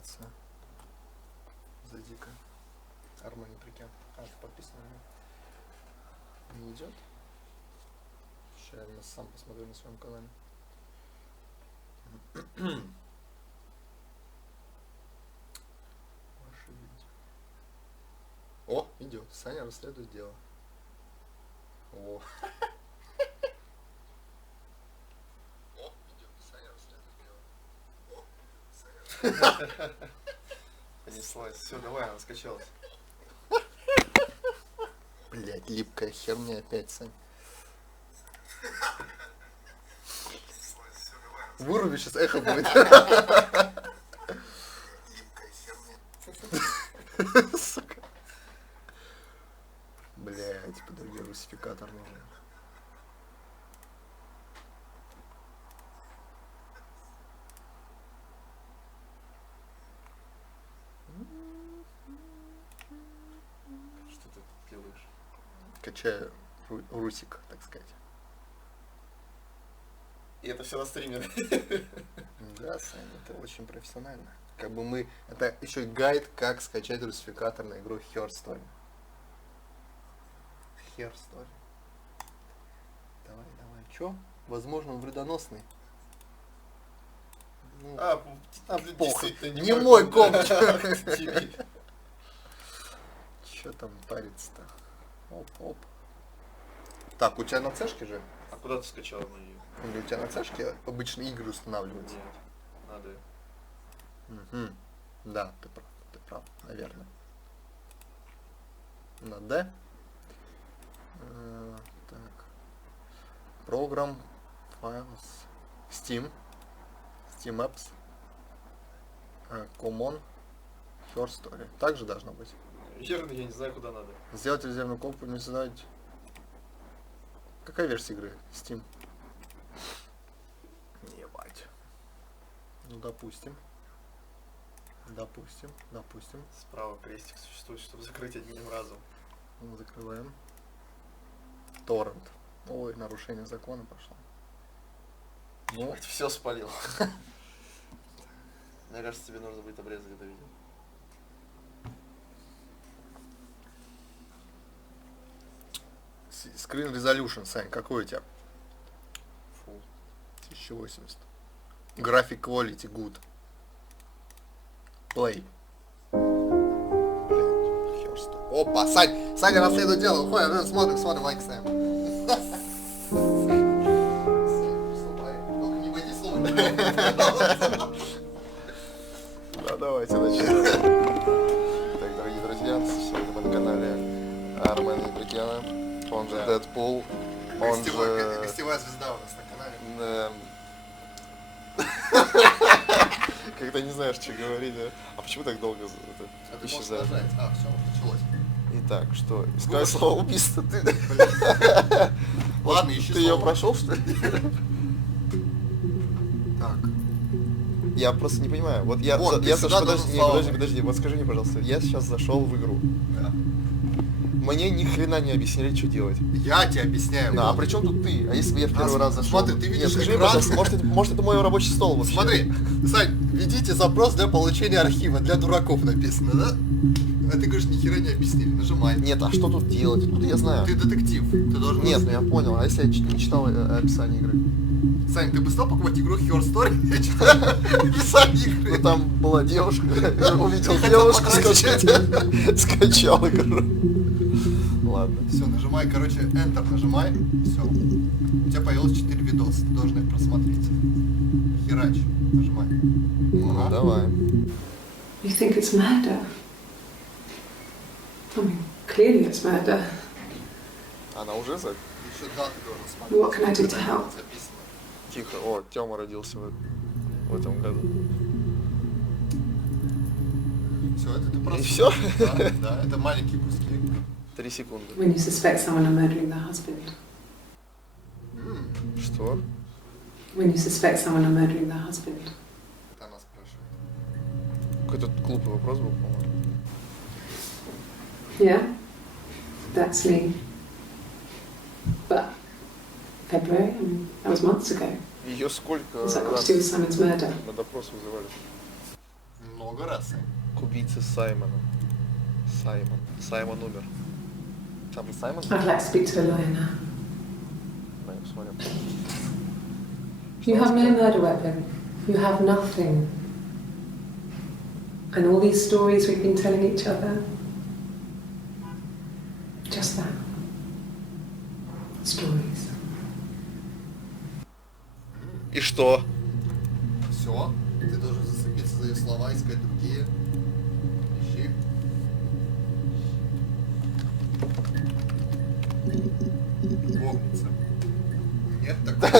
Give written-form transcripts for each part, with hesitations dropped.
операция. Зайди-ка. Армани, прикинь. А, ты подписан на меня. Не идет? Сейчас я сам посмотрю на своем канале. Ваше видео. О, идет. Саня расследует дело. О. О, идет. Саня расследует дело. Понеслась. Все, давай, она скачалась. Блять, липкая херня опять, Сань. Выруби, сейчас эхо будет. Липкая херня. Сука. Блять, подожди, русификатор нужен. Что ты делаешь? Качаю русик, так сказать. И это все на стриме. Да, Саня, это очень профессионально. Как бы мы... Это еще гайд, как скачать русификатор на игру Story. Story. Давай. Чё? Возможно, он вредоносный. Ну, блин, похуй. действительно Не мой комп. Чё там париться-то? Оп. Так, у тебя на цешке же? А куда ты скачал на нее? Или у тебя на цешке обычно игры устанавливаются? Нет, надо. Угу. Да, ты прав, наверное. На D. Так. Program, Files, Steam Apps, Common, Story. Также должно быть. Верно, я не знаю, куда надо. Сделать резервную копию, не создать. Какая версия игры? Steam. Ебать. Ну, допустим. Справа крестик существует, чтобы закрыть одним разом. Ну, закрываем. Торрент. Ой, нарушение закона пошло. Ну, все спалил. Мне кажется, тебе нужно будет обрезать это видео. Screen Resolution, Сань, какой у тебя? Full. 1080. Graphic Quality Good. Play. Блядь, херство. Опа, Саня расследует дело. Уходим, смотрим, лайк ставим. Только не войди слово. Да, давайте начнем. Так, дорогие друзья, сегодня мы на канале Армена Ибрагимова, он же Дэдпул, он же... Гостевая звезда у нас на канале. Когда не знаешь, что говорить, да? А почему так долго это исчезает? Все, началось. Итак, что? Искать слово убийство ты. Ладно, ищи. Ты ее прошел, что ли? Так. Я просто не понимаю. Вот я подожди, вот скажи мне, пожалуйста, я сейчас зашел в игру. Да. Мне ни хрена не объяснили, что делать. Я тебе объясняю. Да, а при чем тут ты? А если бы я в первый раз зашел? Смотри, ты видишь экран. Может это мой рабочий стол вообще? Смотри, Сань, введите запрос для получения архива. Для дураков написано, да? А ты говоришь, ни хера не объяснили. Нажимай. Нет, а что тут делать? Тут я знаю. Ты детектив. Ты должен... Нет, ну я понял. А если я не читал описание игры? Сань, ты бы стал покупать игру Story? Я читал описание игры. Ну там была девушка. Я увидел девушку, скачал игру. Ладно. Все, нажимай, короче, Enter нажимай. Все. У тебя появилось 4 видоса. Ты должен их просмотреть. Херач. Нажимай. Ну, давай. You think it's murder? I mean, clearly it's murder. Она уже за... Еще даты должен смотреть. What can I do to help? Тихо. О, Тёма родился в этом году. Все, это ты просто... И все? Да, это маленькие куски. 3 секунды. When you suspect someone of murdering their husband. Что? When you suspect someone of murdering their husband. Это она спрашивает. Какой-то глупый вопрос был, по-моему. Yeah, that's me. But February, I mean, that was months ago. Ее сколько What's that got раз to do with Simon's murder? на допрос вызывали? 0. много раз. К убийце Саймона. Саймон умер. Там Саймон? I'd like to speak to a lawyer now. Да, я посмотрю. You have no murder weapon. You have nothing. And all these stories we've been telling each other. Just that. Stories. И что? Все. Ты должен зацепиться за ее слова, искать другие. Ищи. Любовница. Нет такого.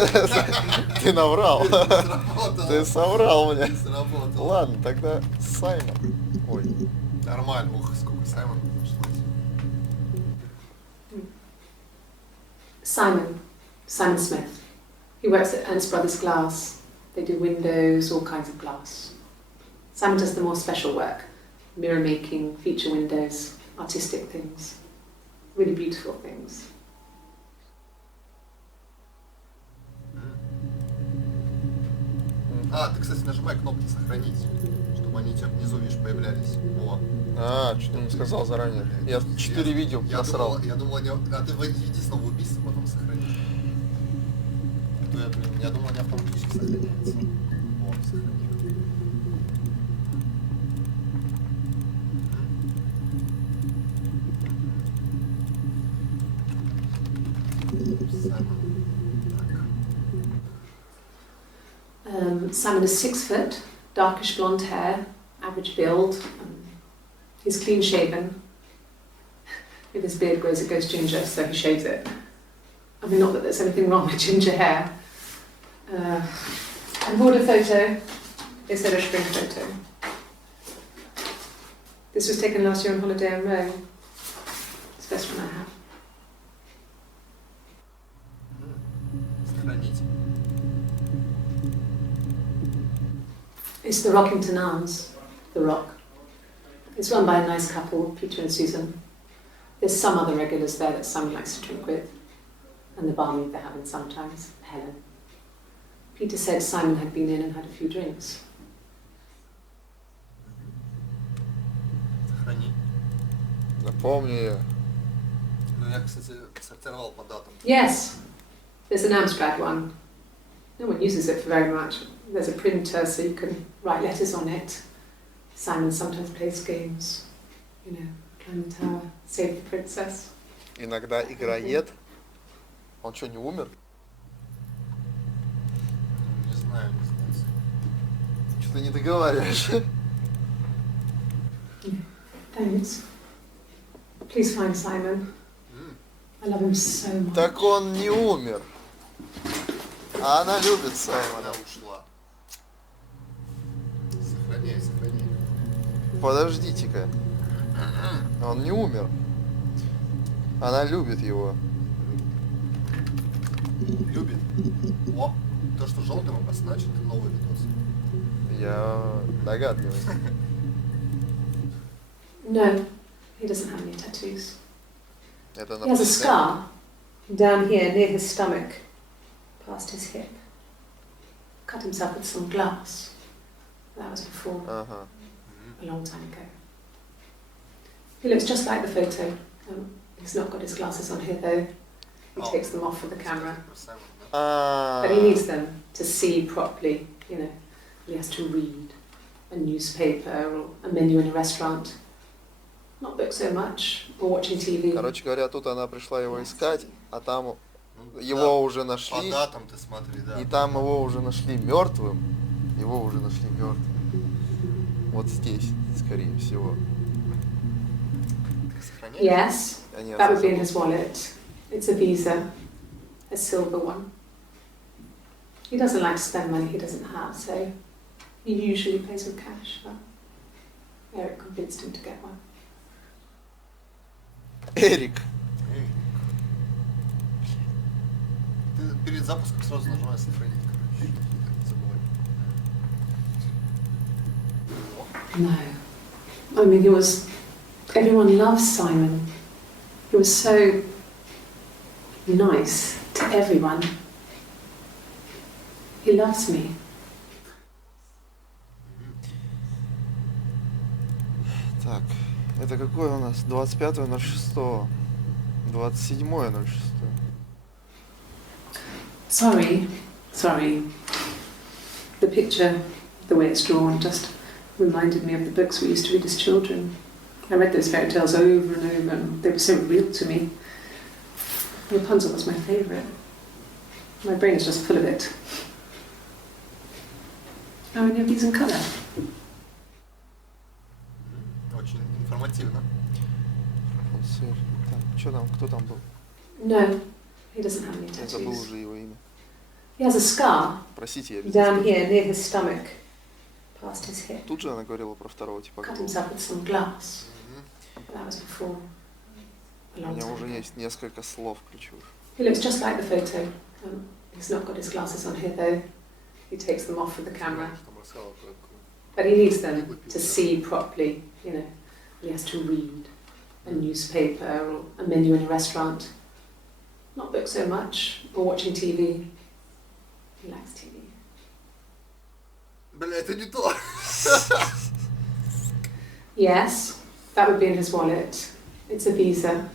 Ты наврал. Сработало. Ты соврал мне. Сработало. Ладно, тогда Саймон. Ой. Нормально. Ух, сколько Саймона нашлось. Simon Smith. He works at Ernst Brothers Glass. They do windows, all kinds of glass. Simon does the more special work, mirror making, feature windows, artistic things, really beautiful things. Ты, кстати, нажимай кнопки «Сохранить», чтобы они у тебя внизу, видишь, появлялись. О. Что ты не сказал заранее. Я 4 видео насрал. Я думал, ты введи снова убийство, потом сохранить. Я думал, они автоматически сохраняются. Сохрани. Simon is 6 foot, darkish blonde hair, average build. He's clean shaven. If his beard grows, it goes ginger, so he shaves it. I mean, not that there's anything wrong with ginger hair. I bought a photo. They said a spring photo. This was taken last year on holiday in Rome. It's the best one I have. Сохранить. It's the Rockington Arms, the Rock. It's run by a nice couple, Peter and Susan. There's some other regulars there that Simon likes to drink with, and the barmaid they're having sometimes, Helen. Peter said Simon had been in and had a few drinks. Сохрани. Запомни ее. Я, кстати, сортировал по датам. Yes, there's an Amstrad one. No one uses it for very much. There's a printer so you can write letters on it. Simon sometimes plays games. You know, climb the tower, save the princess. Иногда игроед. Он что, не умер? Не знаю. Что ты не договариваешь? Thanks. Please find Simon. I love him so much. Так он не умер. А она любит Саймона. Она ушла. Сохраняй. Подождите-ка. Он не умер. Она любит его. Любит. О, то, что желтым обозначит, новый видос. No, he doesn't have any tattoos. He has a scar down here near his stomach, past his hip. Cut himself with some glass. That was before, a long time ago. He looks just like the photo. He's not got his glasses on here though. He takes them off for the camera. But he needs them to see properly, you know. He has to read a newspaper or a menu in a restaurant. Not book so much, or watching TV. Короче говоря, тут она пришла его искать, а там его уже нашли. По датам ты смотри, да. И там его уже нашли мертвым. Вот здесь, скорее всего. Yes, that would be in his wallet. It's a Visa, a silver one. He doesn't like to spend money he doesn't have, so he usually pays with cash, but Eric convinced him to get one. Эрик. Ты перед запуском сразу нажимай сохранить, короче. No. I mean, everyone loves Simon. He was so nice to everyone. He loves me. Так, это какое у нас? 25.06. 27.06. Sorry. The picture, the way it's drawn, just reminded me of the books we used to read as children. I read those fairy tales over and over, and they were so real to me. Rapunzel was my favourite. My brain is just full of it. Are any of these in colour? Очень информативно. Что там? Кто там был? No, he doesn't have any Я забыл tattoos. уже его имя. He has a scar Простите, я down here near his stomach, past his hip. Тут же она говорила про второго типа. Cut himself with some glass. That was before. A У long меня time уже ago. есть несколько слов ключевых. He looks just like the photo. He's not got his glasses on here though. He takes them off with the camera. But he needs them to see properly, you know. He has to read a newspaper or a menu in a restaurant. Not books so much, or watching TV. He likes TV. Бля, это не то. Yes, that would be in his wallet. It's a Visa,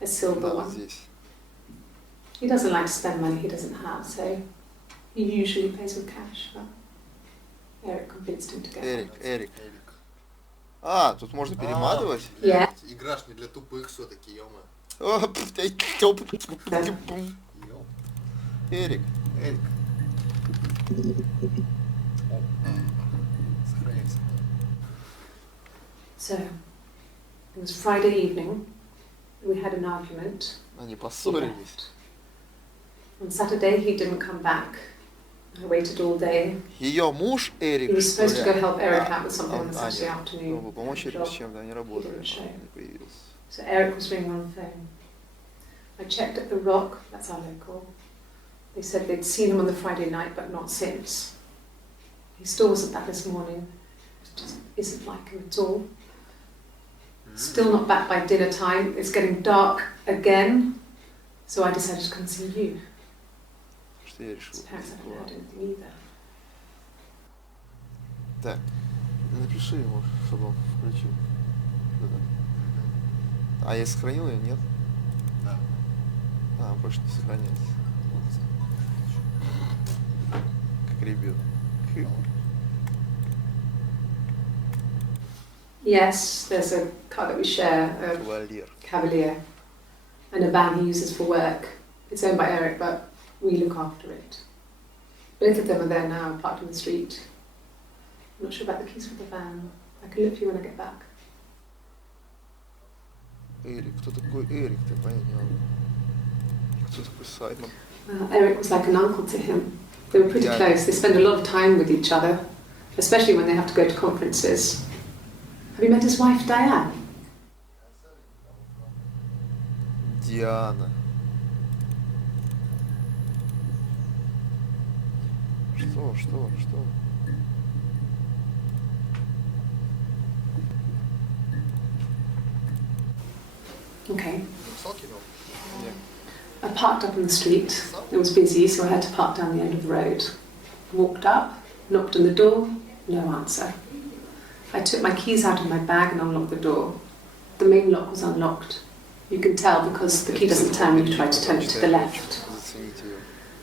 a silver Да, one. здесь. He doesn't like to spend money he doesn't have, so he usually pays with cash. But Eric convinced him to get Эрик. А, тут можно перематывать? Yeah. Игра ж не для тупых все-таки, ё-моё. Эрик. Сохраняйся. So, it was Friday evening. We had an argument. Они He поссорились. left. On Saturday, he didn't come back. I waited all day. Ее муж Эрик. He was supposed to go что ли? help Eric out with something on нет. Saturday afternoon. Ну, помочь Эрику с чем-то, они работали, He didn't show. он не появился. So Eric was ringing on the phone. I checked at the Rock, that's our local. They said they'd seen him on the Friday night, but not since. He still wasn't back this morning. It just isn't like him at all. Still not back by dinner time. It's getting dark again. So I decided to come see you. Что я решил? His parents haven't heard anything either. Так, напиши ему, чтобы он включил. А я сохранил ее? Нет? Да. А, больше не сохраняется. Как ребенок. Yes, there's a car that we share, a Кавалер. Cavalier, and a van he uses for work. It's owned by Eric, but we look after it. Both of them are there now, parked on the street. I'm not sure about the keys for the van. I can look for you when I get back. Эрик. Кто такой Эрик? Ты понять не могу. Кто такой Саймон? Eric was like an uncle to him. They were pretty Yeah. close. They spend a lot of time with each other, especially when they have to go to conferences. Have you met his wife, Diane? Диана. Что? Okay. Написал кино? I parked up on the street. It was busy, so I had to park down the end of the road. Walked up, knocked on the door, no answer. I took my keys out of my bag and unlocked the door. The main lock was unlocked. You can tell because the key doesn't turn when you try to turn it to the left. Зацените ее.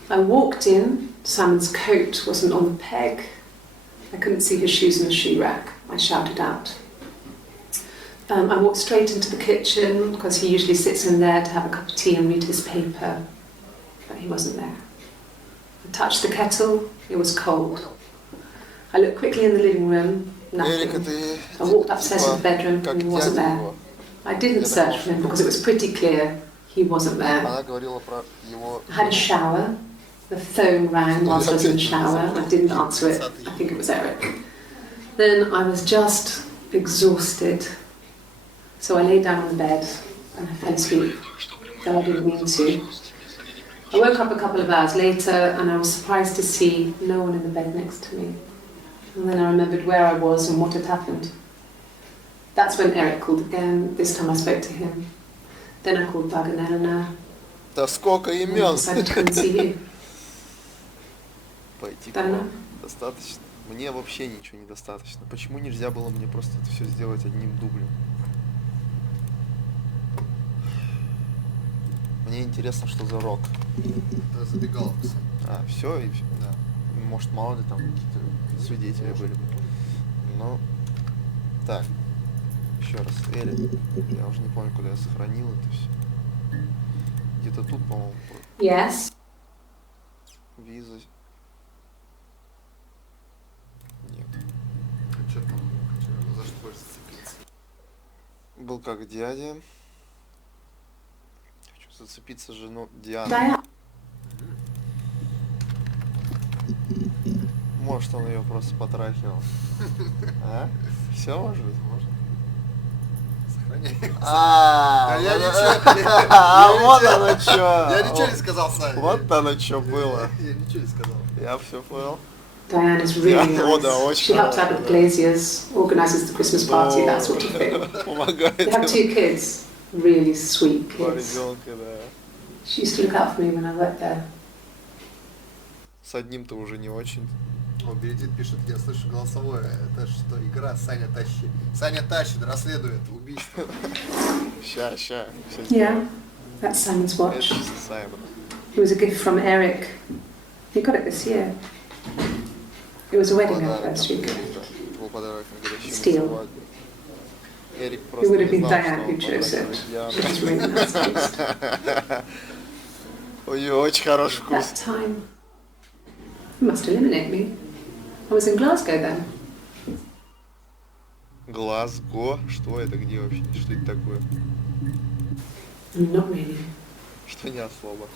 I walked in, Simon's coat wasn't on the peg. I couldn't see his shoes in the shoe rack. I shouted out. I walked straight into the kitchen because he usually sits in there to have a cup of tea and read his paper, but he wasn't there. I touched the kettle, it was cold. I looked quickly in the living room, Эрик, nothing. это I walked upstairs to the bedroom как and he wasn't дядя there. его. I didn't search for him because it was pretty clear he wasn't there. Она говорила про его... I had a shower. The phone rang whilst I was in the shower. I didn't answer it. I think it was Eric. Then I was just exhausted. So I lay down on the bed and I fell asleep, though I didn't mean to. I woke up a couple of hours later and I was surprised to see no one in the bed next to me. And then I remembered where I was and what had happened. That's when Eric called again. This time I spoke to him. Then I called Doug and Eleanor. Да сколько And I имен! decided to come and see you. Пойти к Don't know. вам. Достаточно. Мне вообще ничего недостаточно. Почему нельзя было мне просто это все сделать одним дублем? Мне интересно, что за рок. Это забегаловка. А, все и все. Да. Может, мало ли там какие-то свидетели были бы. Ну, так. Еще раз, Эрик. Я уже не помню, куда я сохранил это все. Где-то тут, по-моему. Yes. Виза. Нет. А что там? За что хочешь зацепиться? Был как дядя. Хочу зацепиться жену Дианы. Diana. Может, он ее просто потрахивал. А? Все может быть? Можно? Сохраняй. А, я ничего. А вот оно что. Я ничего не сказал, Саня. Вот оно что было. Я ничего не сказал. Я все понял. Diana's really Yeah, nice. She helps out at Glazier's, organises the Christmas party, that sort of thing. Помогает. They have 2 kids, really sweet Два kids. ребенка, да. She used to look out for me when I worked there. С одним-то уже не очень. О, Бередит пишет, я слышу голосовое. Это что, игра Саня тащит. Саня тащит, расследует убийство. Ща. Yeah, that's Simon's Это watch. чисто Саймон. It was a gift from Eric. He got it this year. It was a wedding anniversary gift. Был подарок на годовщину Steel. свадьбы. Эрик It просто would have не been знал, Diane что who он chose it. потратил She has really nice taste. У нее очень хороший вкус. That time, you must eliminate me. I was in Glasgow then. Глазго? Что это? Где вообще? Что это такое? Not really. Что не особо.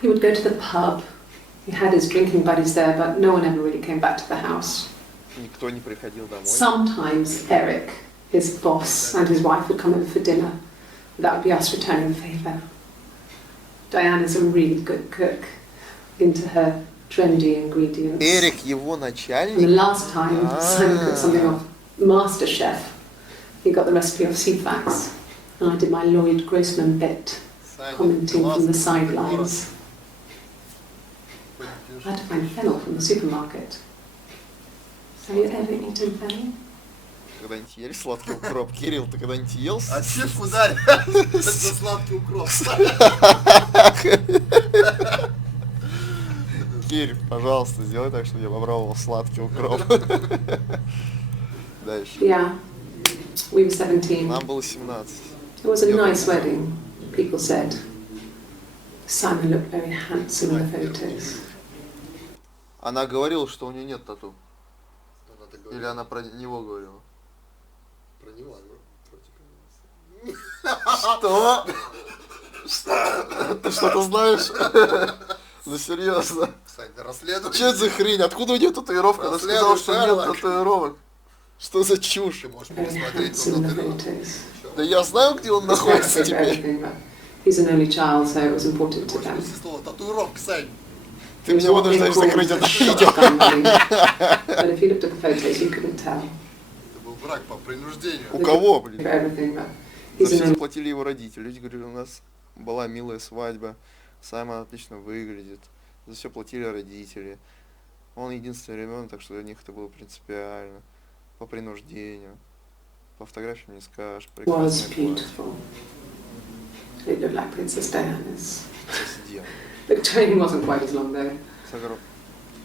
He would go to the pub. He had his drinking buddies there, but no one ever really came back to the house. Никто не приходил домой. Sometimes Eric, his boss, and his wife would come over for dinner. That would be us returning the favour. Diane is a really good cook, into her trendy ingredients. Эрик его And the начальник? last time Simon cooked something off MasterChef, he got the recipe off CFAX, and I did my Lloyd Grossman bit, commenting from the sidelines. I had to find fennel from the supermarket. Have you ever eaten fennel? Когда-нибудь ели сладкий укроп? Кирилл, ты когда-нибудь ел? А чеф ударь. За сладкий укроп. Кирилл, пожалуйста, сделай так, чтобы я попробовал сладкий укроп. Дальше. Yeah, we were 17. Нам было 17. It was a nice wedding, people said. Simon looked very handsome in the photos. Она говорила, что у нее нет тату. Она так Или она про него говорила? Про него, против него. Что? Ты что-то знаешь? Ну серьезно. Сань, ты расследуешь? Что это за хрень? Откуда у нее татуировка? Она сказала, что нет татуировок. Что за чушь? Ты можешь Very пересмотреть handsome in the татуировку. photos. Да я знаю, где он находится Desperate for теперь. everything, but he's an only child, so it was important to them. Слово татуировка, Сань. Ты мне вынуждаешь закрыть это видео. But if you looked at the photos, you couldn't tell. Это был брак по принуждению. У кого, For блин? everything, but За he's все an only заплатили его родители. Люди говорили, у нас была милая свадьба. Саймон отлично выглядит. За все платили родители. Он единственный ребенок, так что для них это было принципиально. По принуждению. По фотографиям не скажешь. was Прекрасное платье. beautiful. It looked like Princess Diana's. Сидел. The train wasn't quite as long though. Согроб.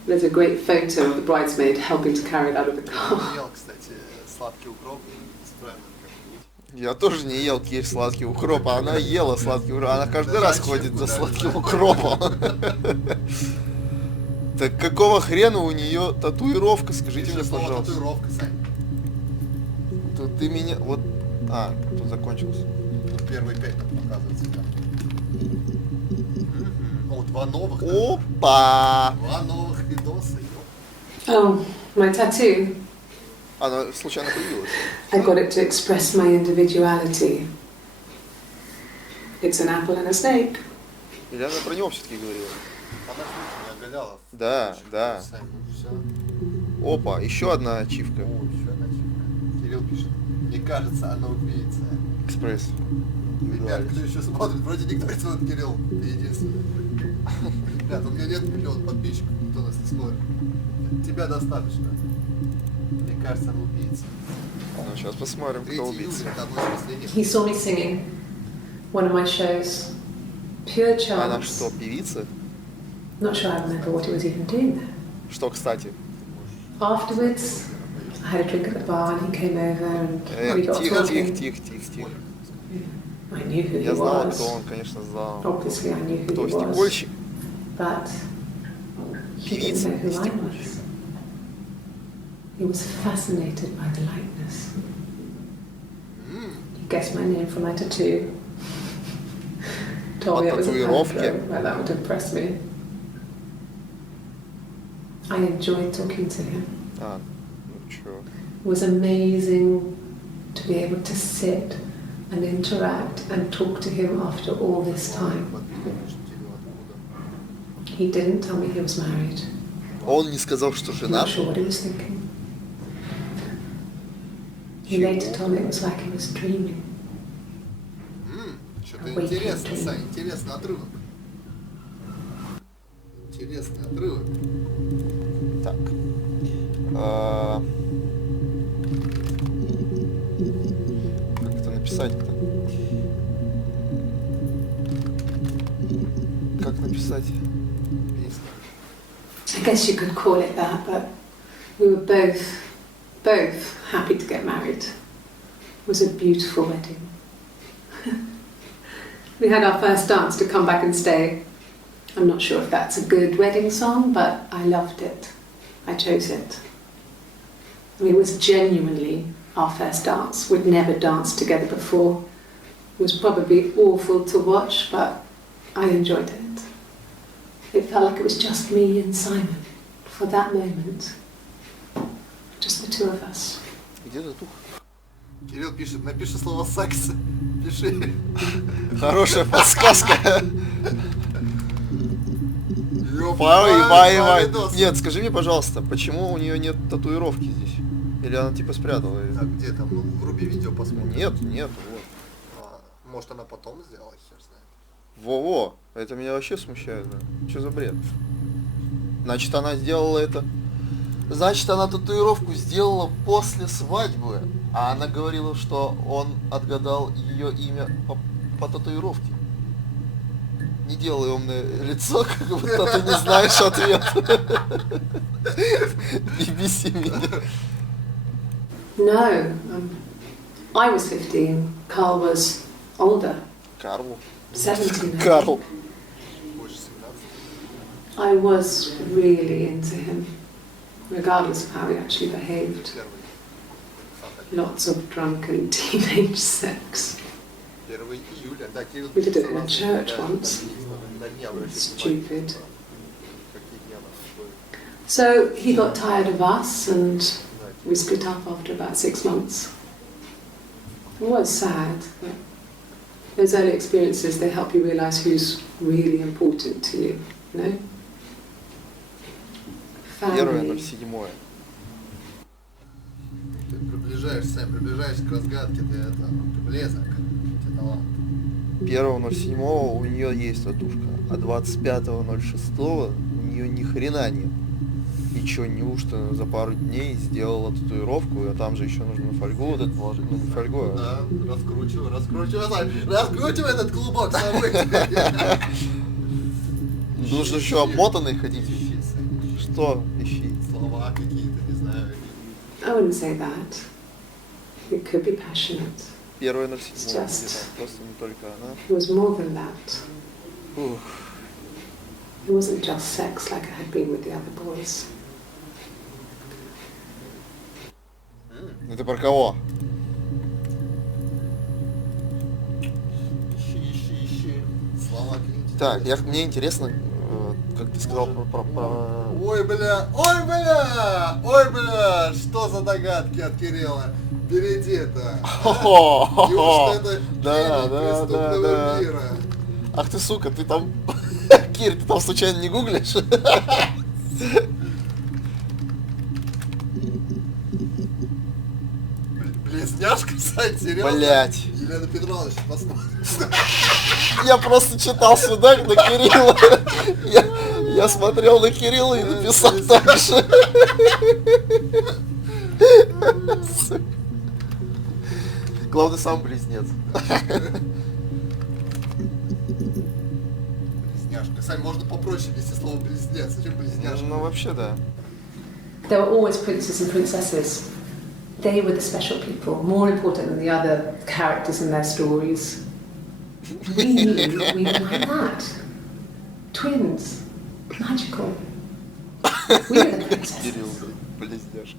There's a great photo of the bridesmaid helping to carry it out of the Я car. ел, кстати, сладкий укроп с брендом как-нибудь. Я тоже не ел Кирь сладкий укроп, а она ела сладкий укроп. Она каждый раз ходит за сладким укропом. Так какого хрена у нее татуировка, скажите мне, Слово пожалуйста. татуировка, Сань. Тут ты меня... Вот... А, тут закончился. Тут первые 5 нам показывается. Да. О, 2 новых. да? Опа! 2 новых видоса. Oh, my tattoo. Она случайно появилась. I got it to express my individuality. It's an apple and a snake. Или она про него все-таки говорила? Она не оголяла. Да, да. Сань, всё. Опа, еще одна ачивка. О, еще начали. Кирилл пишет. Мне кажется, она убийца. Экспресс. Ребят, кто еще смотрит? Вроде никто не смотрит, Кирилл. Ты единственный. Ребят, у меня нет миллиона подписчиков, никто нас не Смотрим. Тебя достаточно. Мне кажется, он убийца. Ну, сейчас посмотрим, кто убийца. He saw me singing one of my shows. Pure Она chance. что, певица? Not sure I remember what he was even doing there. Что, кстати? Afterwards, I had a drink at the bar and he came over and we got talking. Тихо. I knew who he Я знала, was. кто он, конечно, знал. Obviously, I knew who То he есть was. стекольщик, But he didn't певица, know who I стекольщик. was. He was fascinated by the likeness. He guessed my name from my tattoo. Told me it was a татуировке. well, that would impress me. I enjoyed talking to him. А, ну чё. It was amazing to be able to sit and interact and talk to him after all this time. He didn't tell me he was married. Он не сказал, что I'm жена. not sure what he was thinking. He later told me it was like he was dreaming. Что-то интересно, Сань, интересный отрывок. Интересный отрывок. Так. Как это написать-то? Как написать? I guess you could call it that, but we were both happy to get married. It was a beautiful wedding. We had our first dance to Come Back and Stay. I'm not sure if that's a good wedding song, but I loved it. I chose it. I mean, it was genuinely our first dance. We'd never danced together before. It was probably awful to watch, but I enjoyed it. It felt like it was just me and Simon for that moment. Just the two of us. Где татух? Кирилл пишет, напиши слово секс. Пиши. Хорошая подсказка. Видос. Нет, скажи мне, пожалуйста, почему у нее нет татуировки здесь? Или она типа спрятала ее? А где там? Ну, вруби видео, посмотрим. Нет, вот. Может, она потом сделала, хер знает. Во-во, это меня вообще смущает, да. Что за бред? Значит, она сделала это... Значит, она татуировку сделала после свадьбы, а она говорила, что он отгадал ее имя по татуировке. Не делай умное лицо, как будто ты не знаешь ответ. Не беси меня. No, I was 15. Carl was older. Карл. 17. Карл. Больше 17. I was really into him, regardless of how he actually behaved. Lots of drunken teenage sex. 1 июля. Да, Кирилл We did it in a пишет, church да, once. на дне обращения Stupid. Какие дни она происходит. So he got tired of us and we split up after about 6 months. It was sad, but those early experiences, they help you realise who's really important to you, you know? Первое, Family. 07. Ты приближаешься к разгадке, ты близок, ты талант. 1.07 у нее есть татушка, а 25.06 у нее ни хрена нет. И чё, неужто за пару дней сделала татуировку, а там же еще нужно фольгу вот это положить, ну не фольгу, а... Да, раскручивай этот клубок событий. Нужно еще обмотанный ходить. Что ищи? Слова какие-то, не знаю. I wouldn't say that. It could be passionate. 1.07 Just- просто не только она. It was more than that. Ух. It wasn't just sex like it had been with the other boys. Это про кого? Ищи. Слова какие-то. Так, мне интересно, как ты сказал про... Ой, бля, что за догадки от Кирилла? Впереди это. Неужто это гений преступного мира? Ах ты, сука, ты там... Кир, ты там случайно не гуглишь? Близняшка, Сань, серьезно? Блять. Елена Петровна, посмотрим. Я просто читал судак на Кирилла. Я смотрел на Кирилла и написал так же. Главный сам близнец. Близняшка. Сань, можно попроще вести слово близнец, чем близняшка. Ну вообще да. There were always princes and princesses. They were the special people, more important than the other characters in their stories. We knew we were like that. Twins. Magical. We were the princesses.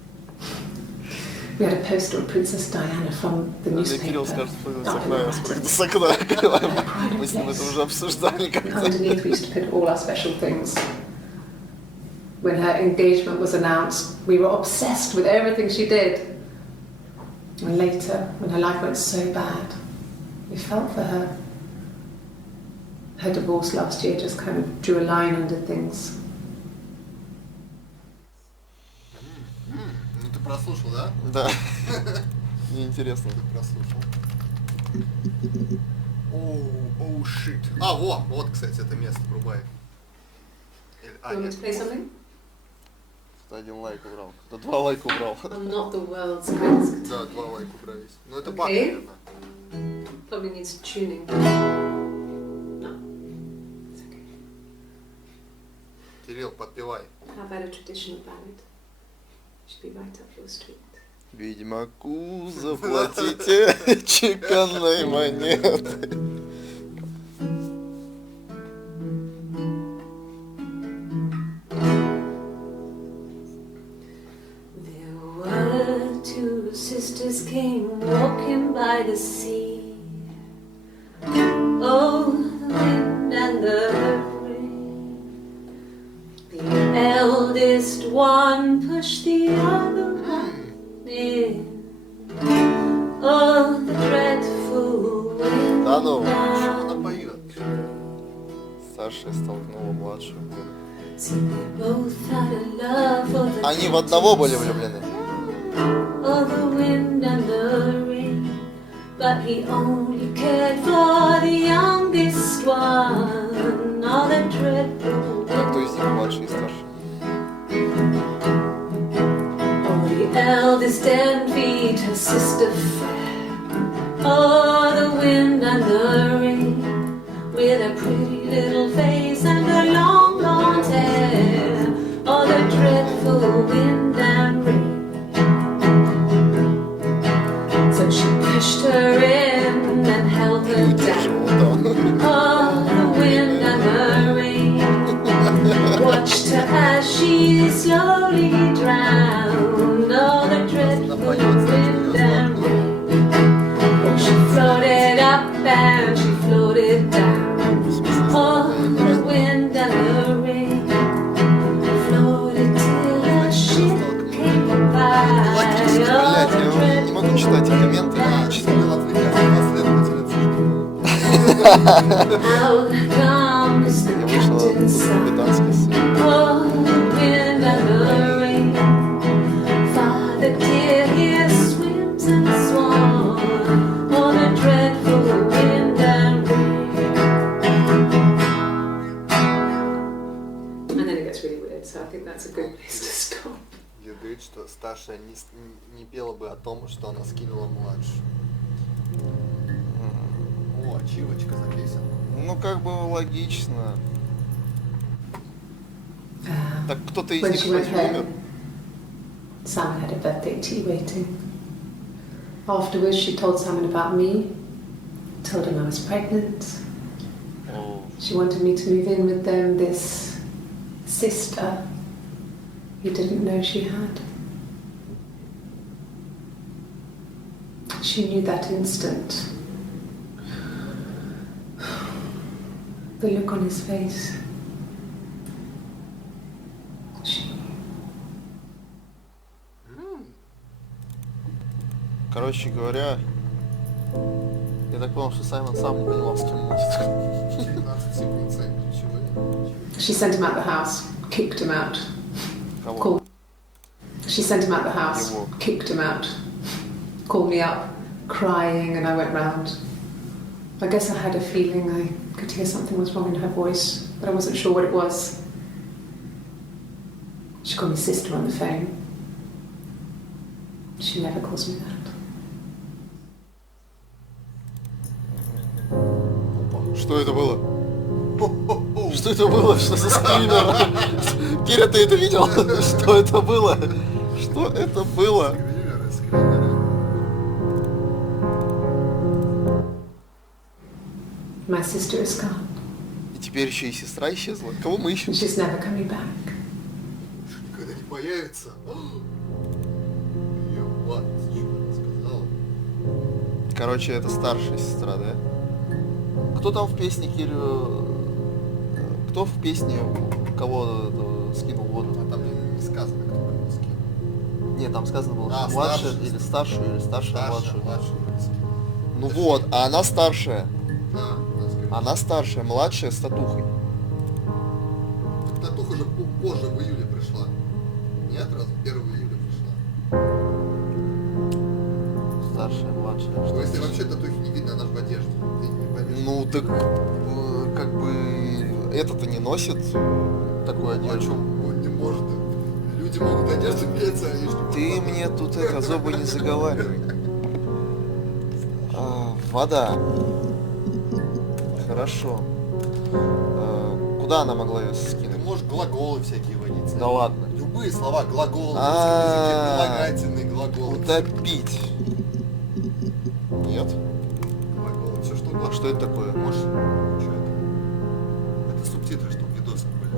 We had a poster of Princess Diana from the newspaper. Кирилл скажет, с окна. Мы с ним это уже обсуждали когда-то. Underneath we used to put all our special things. When her engagement was announced, we were obsessed with everything she did. And later, when her life went so bad, we felt for her. Her divorce last year just kind of drew a line under things. Ну ты прослушал, да? Да. Мне интересно. Ты прослушал. Оу, шит. А, вот, кстати, это место, врубай. Want to play something? Один лайк убрал. Да, 2 лайка убрал. I'm not the world's greatest. Да, 2 лайка убрались. Ну это баг, Okay. наверное. Probably needs tuning. No. It's okay. Кирилл, подпевай. How about a traditional ballad? Should be right up your street. Ведьмаку заплатите чеканной монетой. Sisters came walking by the sea. Oh, the wind and the rain. The eldest one pushed the other one in. Oh, the dreadful wind. Да ну. Что она поет? Саша столкнула младшую. See, they both had a love for the Они в одного были влюблены. of the wind and the rain, but he only cared for the youngest one. All the dreadful Кто из них младший и старший? oh, the eldest envied her sister fair. Oh, the wind and the rain, with a pretty little face and her long blonde hair. Oh, the dreadful wind and rain. So she pushed her in and held her down. Oh, the wind and the rain watched her as she slowly drowned. Oh, the dreadful wind and rain. Oh, she floated up and she floated down. Oh, the wind and the rain floated till a ship came by. Oh, the Не могу читать комменты. Out comes the captain's son. Oh, the wind and the rain. Father dear, here swims and swan. Oh, the dreadful wind and rain. And then it gets really weird, so I think that's a good place to stop. Я говорю, что старшая не пела бы о том, что она скинула младшую. О, ачивочка за песенку. Ну, как бы логично. Так кто-то из When них she went хоть умер? home, Sam had a birthday tea waiting. Afterwards, she told Simon about me, told him I was pregnant. О, She wanted me to move in with them, this sister he didn't know she had. She knew that instant. The look on his face. She... Короче говоря, я так понял, что Саймон сам не понимал, с кем мутит. 15 секунд, Сань, ключевые. She sent him out the house, kicked him out. Кого? Called. She sent him out the house, Его. kicked him out, called me up, crying, and I went round. I guess I had a feeling I could hear something was wrong in her voice, but I wasn't sure what it was. She called me sister on the phone. She never calls me that. Что это было? Что это было? Что за скример? Киря, ты это видел? Что это было? Что это было? My sister is gone. И теперь еще и сестра исчезла. Кого мы ищем? She's never coming back. Никогда не появится. Ебать, что она сказала? Короче, это старшая сестра, да? Кто там в песне, Кирю? Кто в песне кого скинул в воду? А там не сказано, кто его скинул. Нет, там сказано было, что младшая или старшую, или старшая, младшую. Ну это вот, а она старшая. Да, Она старшая, младшая с татухой. Татуха же позже в июле пришла. Нет, раз 1 июля пришла. Старшая, младшая. Ну если вообще татухи не видно, она же в одежде. Ты не поймешь. Ну так как бы это-то не носит такую одежду. А что, он не может? Люди могут одежду меняться, а лишь не Ты мне тут это особо не заговаривай. Вода. Хорошо. Куда она могла ее Ты скинуть? можешь глаголы всякие водить. Да ладно. Любые слова, глаголы, на русском языке, прилагательные глаголы. Утопить. Нет? Глаголы, все что угодно. А что это такое? Можешь? Что это? Это субтитры, чтобы видосы были.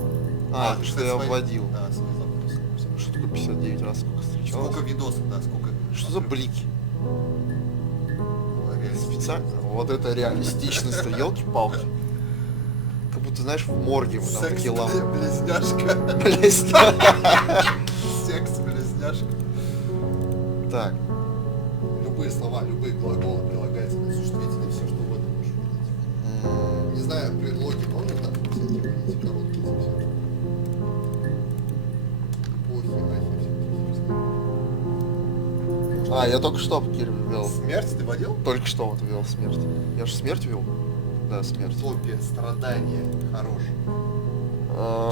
Что я вводил. Да, свой запрос. Что такое 59 раз? Сколько встречалось? Сколько видосов, да, сколько. Что за блики? Реально. Специально? Вот это реалистичность, елки-палки. Как будто, знаешь, в морге мы там такие лампы. Близняшка. Секс, близняшка. Так. Любые слова, любые глаголы, прилагательные, существительные, все что угодно можешь видеть. Не знаю, предлоги можно там всякие видеть, короткие совсем. Эпохи, нахер, всякие. Я только что, Кир, ввел. Смерть ты водил? Только что вот ввел смерть. Я же смерть ввел? Да, смерть. Топе, страдания, хорош.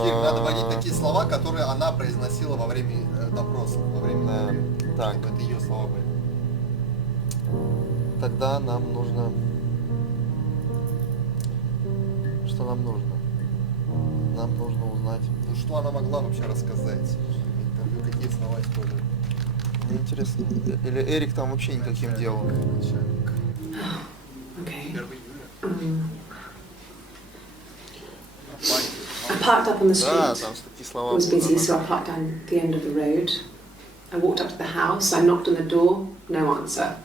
Кир, надо вводить такие слова, которые она произносила во время допроса, во время интервью. Так. Чтобы это ее слова были. Тогда нам нужно... Что нам нужно? Нам нужно узнать... Ну что она могла вообще рассказать? Интервью, какие слова использовать? Мне интересно. Или Эрик там вообще никаким делом? Начальник. Okay. 1 июля. I parked up on the street. Да, там такие слова. I was busy, so I parked down at the end of the road. I walked up to the house, I knocked on the door, no answer.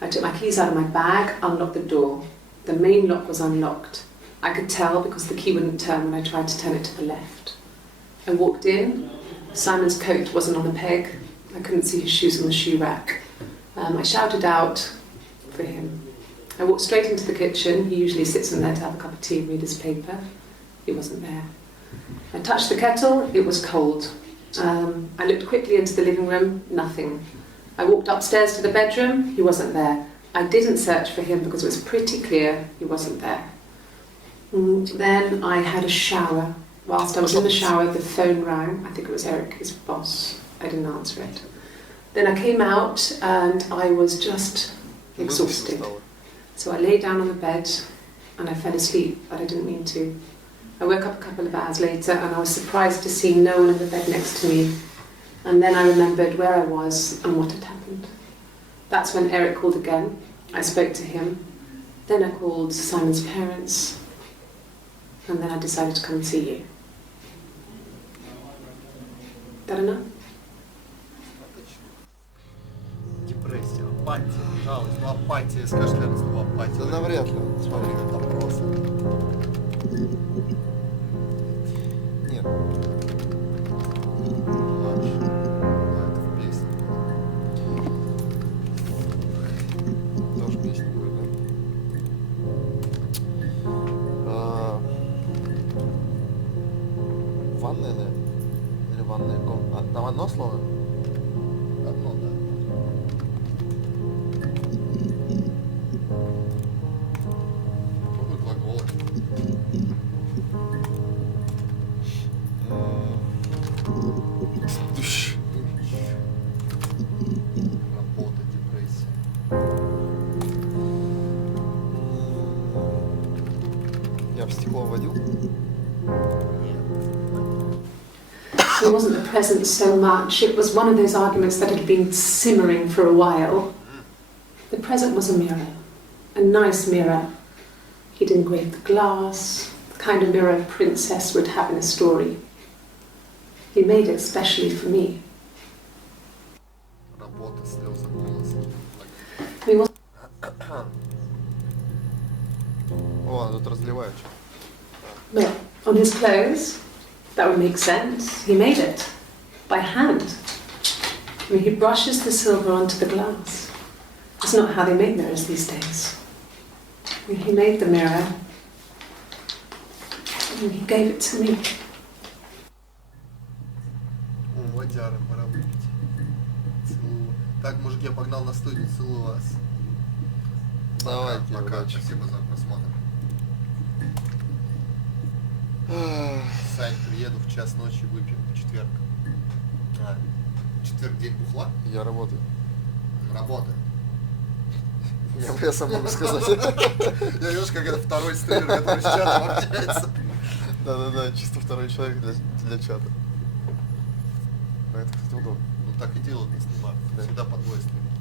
I took my keys out of my bag, unlocked the door. The main lock was unlocked. I could tell because the key wouldn't turn when I tried to turn it to the left. I walked in, Simon's coat wasn't on the peg. I couldn't see his shoes on the shoe rack. I shouted out for him. I walked straight into the kitchen. He usually sits in there to have a cup of tea and read his paper. He wasn't there. I touched the kettle, it was cold. I looked quickly into the living room, nothing. I walked upstairs to the bedroom, he wasn't there. I didn't search for him because it was pretty clear he wasn't there. Then I had a shower. Whilst I was in the shower, the phone rang. I think it was Eric, his boss. I didn't answer it. Then I came out and I was just exhausted. So I lay down on the bed and I fell asleep, but I didn't mean to. I woke up a couple of hours later and I was surprised to see no one in the bed next to me. And then I remembered where I was and what had happened. That's when Eric called again. I spoke to him. Then I called Simon's parents. And then I decided to come and see you. That enough? Депрессия, апатия, жалость, ну апатия, скажешь, наверное, слово апатия. Да навряд ли. Смотри, это просто. Нет. Плачь. Это в песне. Тоже песня будет, да? Ванная, да? Или ванная комната? Там одно слово? Одно, да. Попробуй глаголы. Работа, депрессия. Я в стекло водил? It wasn't the present so much, it was one of those arguments that had been simmering for a while. The present was a mirror, a nice mirror. He'd engraved the glass, the kind of mirror a princess would have in a story. He made it specially for me. Работа, слезы, волосы. I mean, О, тут разливают. well, on his clothes, that would make sense. He made it by hand. I mean, he brushes the silver onto the glass. It's not how they make mirrors these days. I mean, he made the mirror and he gave it to me. О, водяра, пора выпить. Целую. Так, мужик, я погнал на студию, целую вас. Давайте, пока. удачи. Спасибо за просмотр. Сань, приеду в час ночи, выпьем в четверг. Четверг день бухла? Я работаю. Работаю. Я сам могу сказать. Я вижу, как это второй стример, который с чатом общается. Да-да-да, чисто второй человек для чата. Но это, кстати, удобно. Ну так и делают на стримах. Да. Всегда по двое стримов,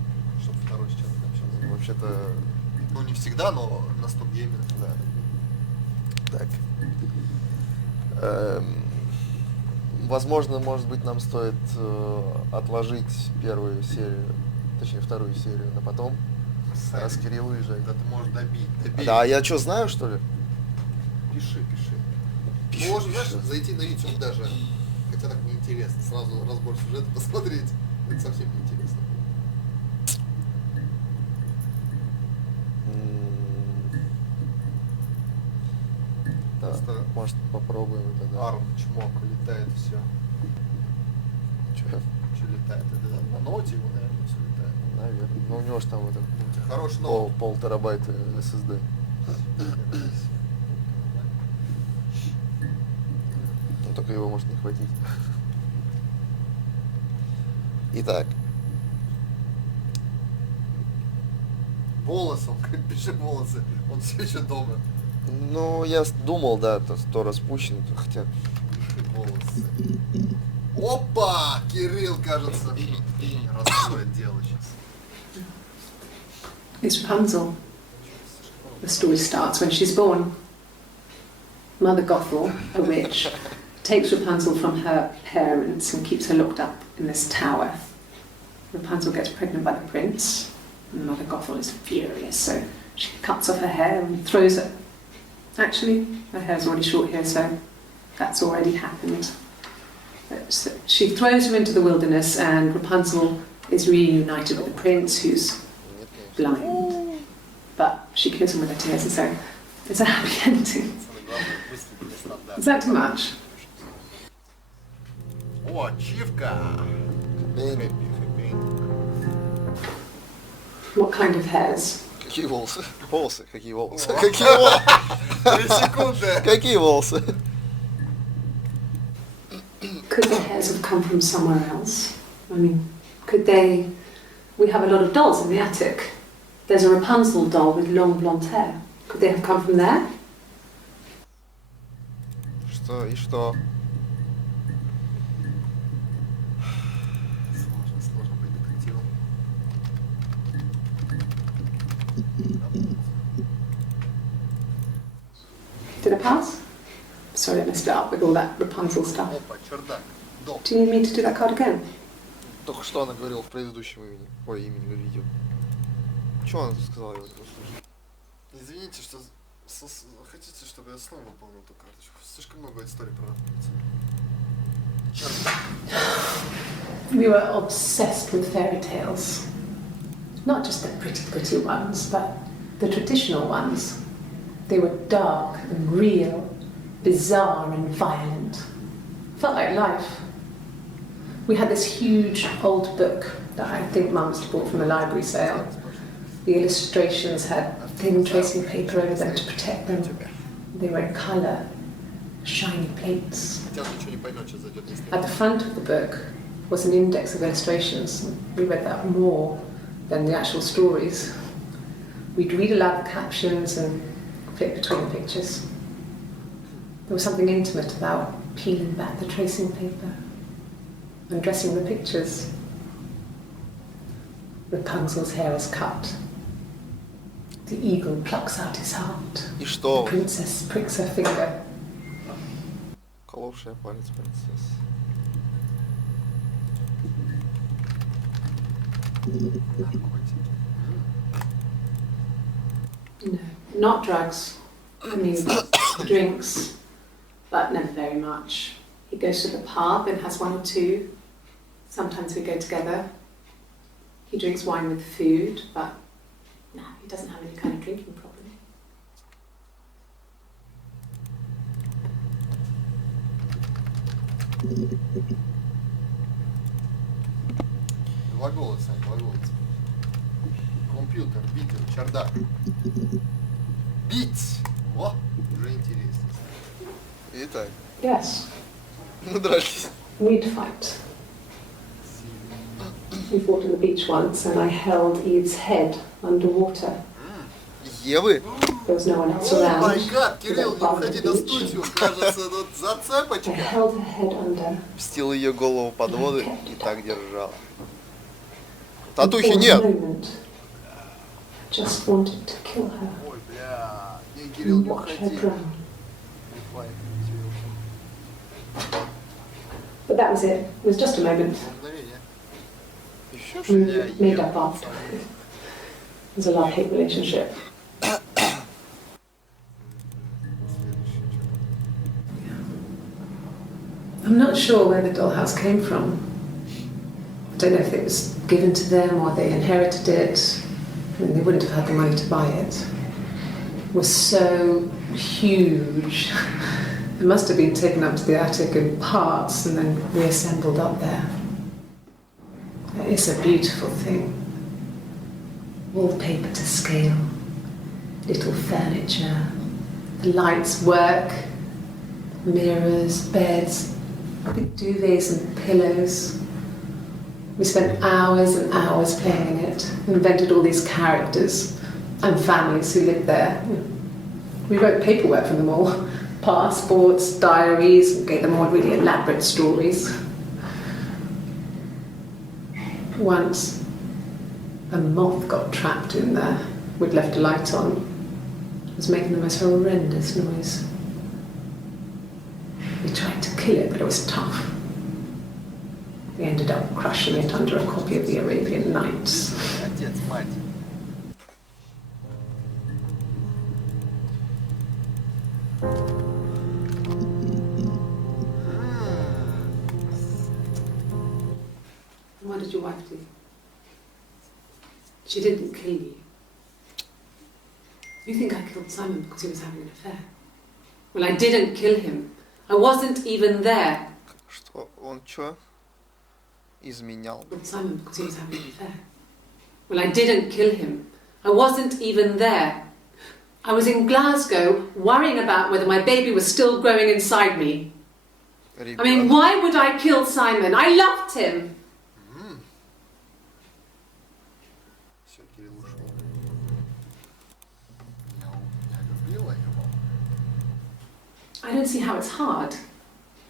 чтобы второй с чатом общался. Ну, вообще-то, Ну не всегда, но на стоп-геймер. да. Так. Возможно, может быть, нам стоит отложить первую серию, точнее, вторую серию на потом. Раз Кирилл уезжает. Да ты можешь добить. Да, а я что, знаю, что ли? Пиши. Пиши, Можешь, знаешь, пиши. зайти на YouTube даже, хотя так неинтересно, сразу разбор сюжета посмотреть. Это совсем неинтересно. Да, Просто может, попробуем тогда. Арм, чмок, летает все. Чё? Что летает? Это на ноте его, наверное, все летает. Наверное. Ну, у него же там это Ну, у тебя хороший пол ноут. терабайта SSD. Ну, только его может не хватить. Итак. Волосы, он говорит, пиши волосы. Он все еще дома. Ну, я думал, да, то распущен, хотя... Пиши волосы. Опа! Кирилл, кажется, расстроит дело сейчас. It's Rapunzel. The story starts when she's born. Mother Gothel, a witch, takes Rapunzel from her parents and keeps her locked up in this tower. Rapunzel gets pregnant by the prince, and Mother Gothel is furious, so she cuts off her hair and throws it. Actually, her hair's already short here, so that's already happened. So she throws her into the wilderness, and Rapunzel is reunited with the prince, who's blind. But she kills him with her tears, and so it's a happy ending. Is that too much? О, ачивка! What kind of hairs? Какие волосы? Волосы? Какие волосы? О. Какие волосы? 3 секунды! Какие волосы? Could the hairs have come from somewhere else? I mean, could they... We have a lot of dolls in the attic. There's a Rapunzel doll with long blonde hair. Could they have come from there? Что и что? Сложно быть детективом. Did I pass? Sorry, I messed it up with all that Rapunzel stuff. Опа, чердак. Дом. Do you need me to do that card again? Только что она говорила в предыдущем имени. Ой, имени говорю, видео. Что она тут сказала? Я вот не услышал. Извините, что хотите, чтобы я снова выполнил эту карточку? Слишком много историй про чердак. We were obsessed with fairy tales. Not just the pretty ones, but the traditional ones. They were dark and real, bizarre and violent. Felt like life. We had this huge old book that I think Mum must have bought from a library sale. The illustrations had thin tracing paper over them to protect them. They were in colour, shiny plates. At the front of the book was an index of illustrations. We read that more than the actual stories. We'd read aloud the captions and flip between the pictures. There was something intimate about peeling back the tracing paper, undressing the pictures. Rapunzel's hair is cut. The eagle plucks out his heart. The princess pricks her finger. Коловшая палец принцессы. No, not drugs. I mean, drinks, but never very much. He goes to the pub and has one or two. Sometimes we go together. He drinks wine with food, but no, he doesn't have any kind of drinking problem. Два голоса, два голоса. Компьютер, видео, чердак. Бить! О, уже интересно. Итак. Yes. Ну, дрались. We'd fight. We fought on the beach once and I held Eve's head underwater. Евы? There was no one else around. Oh my God, Кирилл, не уходи на студию, кажется, тут зацепочка. I held her head under. Пустил ее голову под воду и так держал. Татухи нет! Just wanted to kill her. Ой, бля, не, Кирилл, не Watch her уходи. drown. But that was it. It was just a moment. Еще We made up after. It was a love-hate relationship. I'm not sure where the dollhouse came from. I don't know if it was given to them or they inherited it. I mean, they wouldn't have had the money to buy it. It was so huge. It must have been taken up to the attic in parts and then reassembled up there. It's a beautiful thing. Wallpaper to scale, little furniture, the lights work, mirrors, beds, big duvets and pillows. We spent hours and hours playing in it, invented all these characters and families who lived there. We wrote paperwork for them all, passports, diaries, and gave them all really elaborate stories. Once, a moth got trapped in there. We'd left a light on. It was making the most horrendous noise. We tried to kill it, but it was tough. We ended up crushing it under a copy of the Arabian Nights. Отец, мать. What did your wife do? She didn't kill you. You think I killed Simon because he was having an affair? Well, I didn't kill him. I wasn't even there. Что он чё? Изменял. Killed Simon because he was having an affair. Well, I didn't kill him. I wasn't even there. I was in Glasgow worrying about whether my baby was still growing inside me. I mean, why would I kill Simon? I loved him. I don't see how it's hard.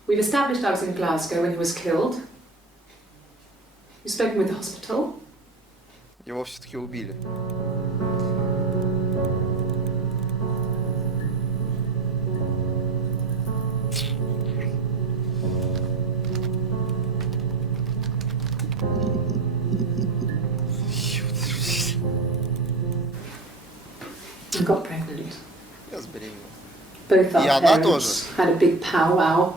We've established I was in Glasgow when he was killed. You've spoken with the hospital. Его все-таки убили. I got pregnant. Я забеременела. Both our И она parents тоже. had a big powwow.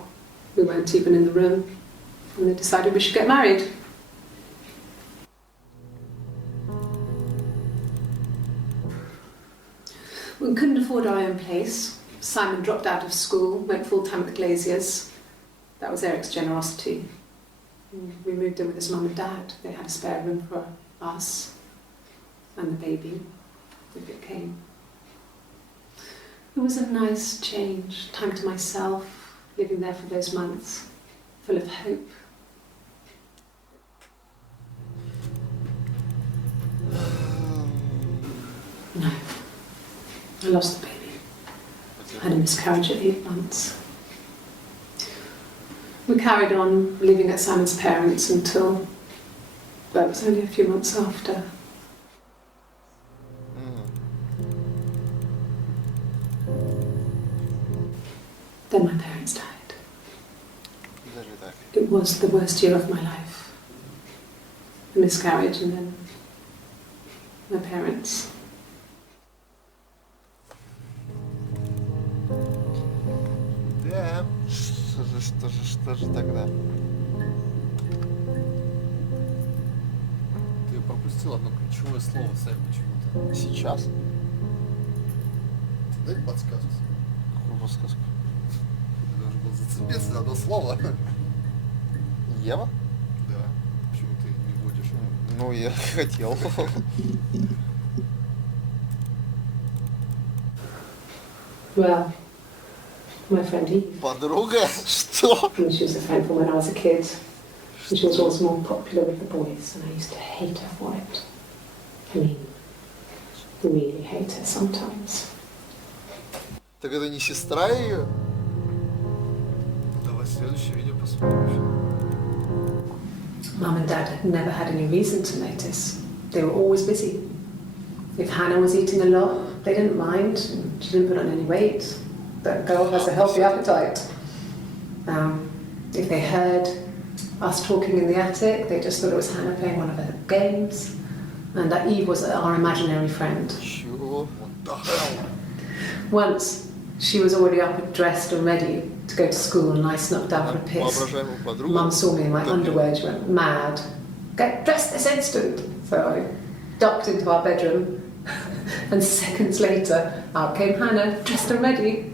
We weren't even in the room. And they decided we should get married. We couldn't afford our own place. Simon dropped out of school, went full-time at the Glaziers. That was Eric's generosity. We moved in with his mum and dad. They had a spare room for us and the baby, if it came. It was a nice change, time to myself, living there for those months, full of hope. No. I lost the baby. I had a miscarriage at 8 months. We carried on living at Simon's parents until, well, it was only a few months after. Then my parents died. It was the worst year of my life. A miscarriage and then my parents. Да. Что же тогда? Ты пропустил одно ключевое слово, Саня, почему-то. Сейчас? Дай подсказку. Какую подсказку? Ты должен был зацепиться за одно слово. Ева? Да. Почему ты не вводишь? Ну, я хотел. Well, my friend Eve. Подруга? Что? And she was a friend from when I was a kid. And she was always more popular with the boys, and I used to hate her for it. I mean, really hate her sometimes. Так это не сестра ее? Давай следующее видео посмотрим. Mum and Dad had never had any reason to notice. They were always busy. If Hannah was eating a lot, they didn't mind. She didn't put on any weight. That girl has a healthy appetite. If they heard us talking in the attic, they just thought it was Hannah playing one of her games. And that Eve was our imaginary friend. Чего? What the hell? Once, she was already up and dressed and ready to go to school, and I snuck down for a piss. Mum saw me in my underwear, she went mad. Get dressed this instant! So I ducked into our bedroom, and seconds later, out came Hannah, dressed and ready.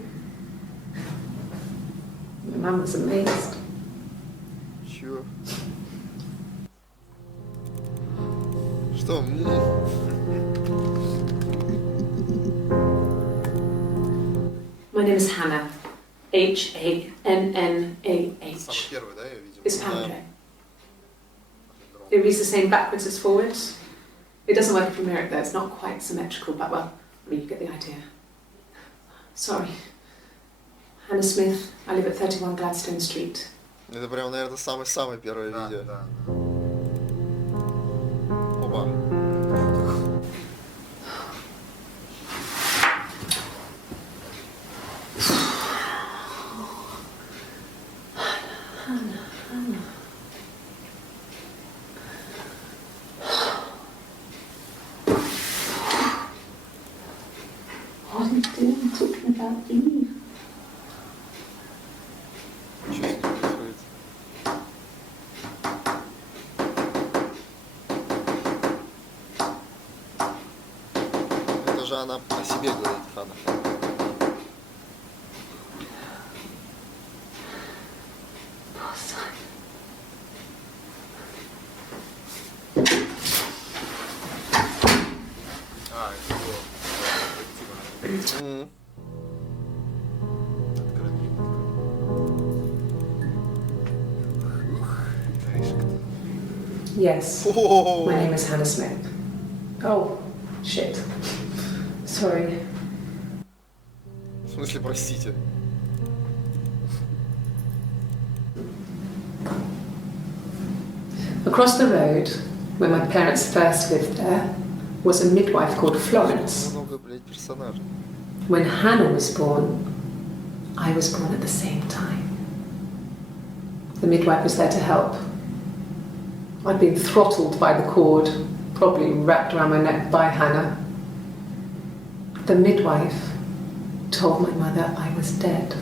My mum was amazed. Чего? Что? My name is Hannah. H-A-N-N-A-H. Самый первый, да, я видел? It's Pamela. It reads the same backwards as forwards. It doesn't work if you mirror it though, it's not quite symmetrical, but well, I mean, you get the idea. Sorry. Hannah Smith, I live at 31 Gladstone Street. Это прям, наверное, самое-самое первое видео. Да. Опа. What are you doing talking about Eve? Что с ним происходит? Это же она о себе говорит, Ханна. Poor son. Это было. Yes. Oh. My name is Hannah Smith. Oh, shit. Sorry. В смысле, простите? Across the road, where my parents first lived there, was a midwife called Florence. Много, блядь, персонажей. When Hannah was born, I was born at the same time. The midwife was there to help. I'd been throttled by the cord, probably wrapped around my neck by Hannah. The midwife told my mother I was dead.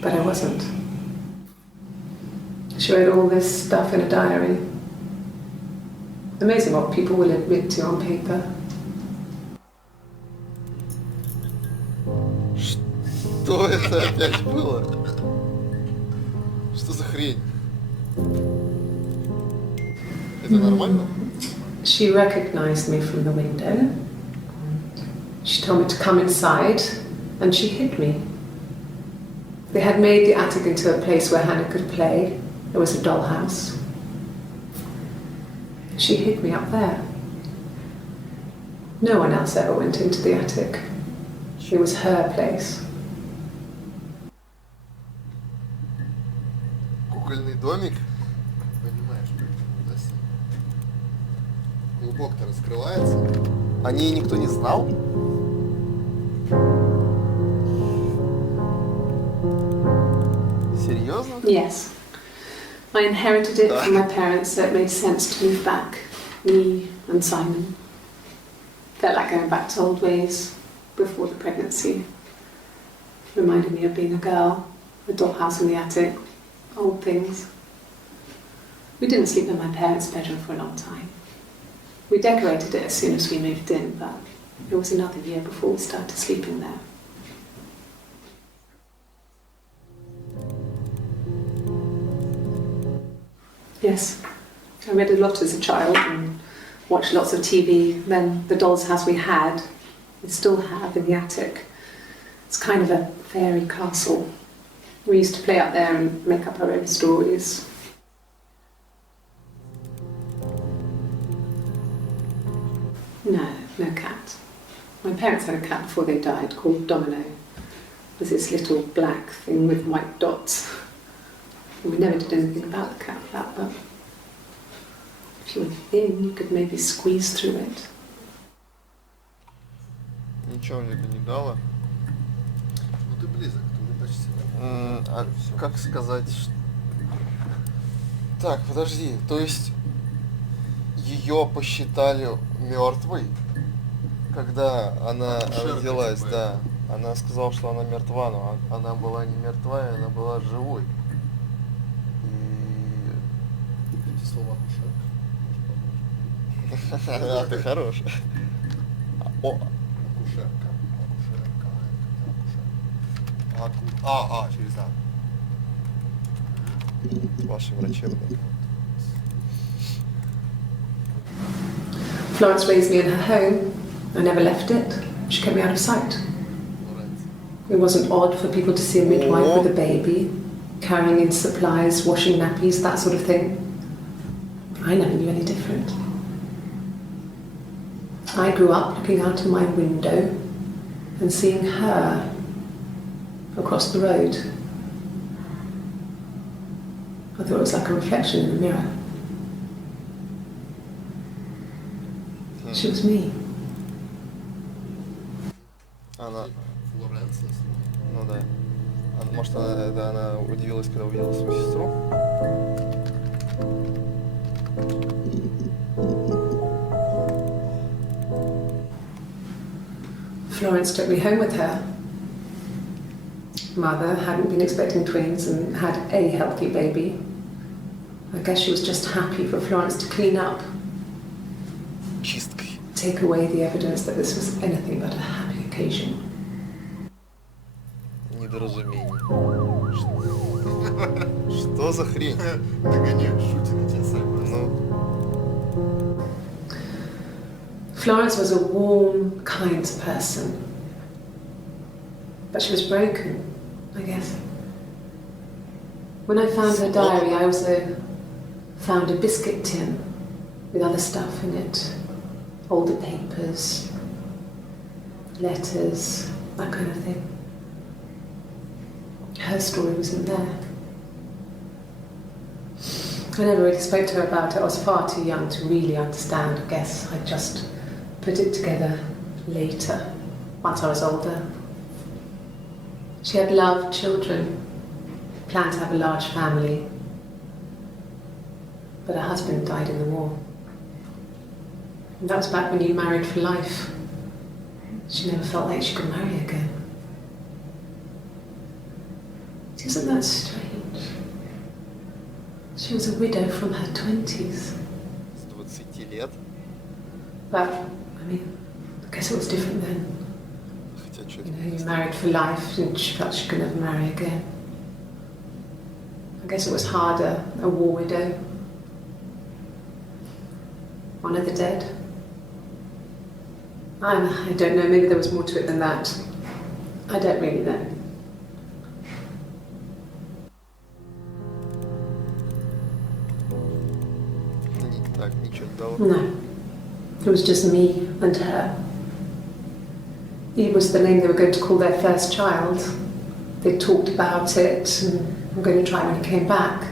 But I wasn't. She wrote all this stuff in a diary. Amazing what people will admit to on paper. Что это опять было? Что за хрень? Это нормально? She recognized me from the window. She told me to come inside, and she hid me. They had made the attic into a place where Hannah could play. There was a dollhouse. She hid me up there. No one else ever went into the attic. It was her place. Кукольный домик? Понимаешь, как это, да? Клубок-то раскрывается. О ней никто не знал? Серьезно? Yes. I inherited it from my parents, so it made sense to move back. Me and Simon. Felt like going back to old ways before the pregnancy. Reminded me of being a girl, the dollhouse in the attic, old things. We didn't sleep in my parents' bedroom for a long time. We decorated it as soon as we moved in, but it was another year before we started sleeping there. Yes, I read a lot as a child and watched lots of TV. Then the doll's house we had, we still have in the attic. It's kind of a fairy castle. We used to play up there and make up our own stories. No, no cat. My parents had a cat before they died called Domino. It was this little black thing with white dots. We never did anything about the cat flap, but if you were thin, you could maybe squeeze through it. Ничего мне это не дало. Ну ты близок, ты уже почти. А как сказать? Так, подожди, то есть ее посчитали мертвой, когда она родилась, типа. да. Она сказала, что она мертва, но она была не мертвая, она была живой. Эти слова акушерка. А, ты хорош. Акушерка. Через А. Ваши врачебные. Florence raised me in her home. I never left it. She kept me out of sight. It wasn't odd for people to see a midwife with a baby, carrying in supplies, washing nappies, that sort of thing. I never knew any different. I grew up looking out of my window and seeing her across the road. I thought it was like a reflection in the mirror. She was me. Она, Флоренция. ну да. Может, она удивилась, когда увидела свою сестру? Florence took me home with her. Mother hadn't been expecting twins and had a healthy baby. I guess she was just happy for Florence to clean up. Чисткой. Take away the evidence that this was anything but a happy occasion. Недоразумение. Что за хрень? Догоняешь, шутит на тебя сами. Ну, Florence was a warm, kind person. But she was broken, I guess. When I found her diary, I also found a biscuit tin with other stuff in it. Older papers, letters, that kind of thing. Her story wasn't there. I never really spoke to her about it. I was far too young to really understand. I guess I just put it together later, once I was older. She had loved children, planned to have a large family, but her husband died in the war. And that was back when you married for life. She never felt like she could marry again. Isn't that strange? She was a widow from her 20s. с 20 лет. But, I mean, I guess it was different then. Хотя что You know, you married for life and she felt she could never marry again. I guess it was harder, a war widow. One of the dead. I don't know, maybe there was more to it than that. I don't really know. Так, ничего не дало. No. It was just me and her. Eve was the name they were going to call their first child. They talked about it and were going to try when he came back.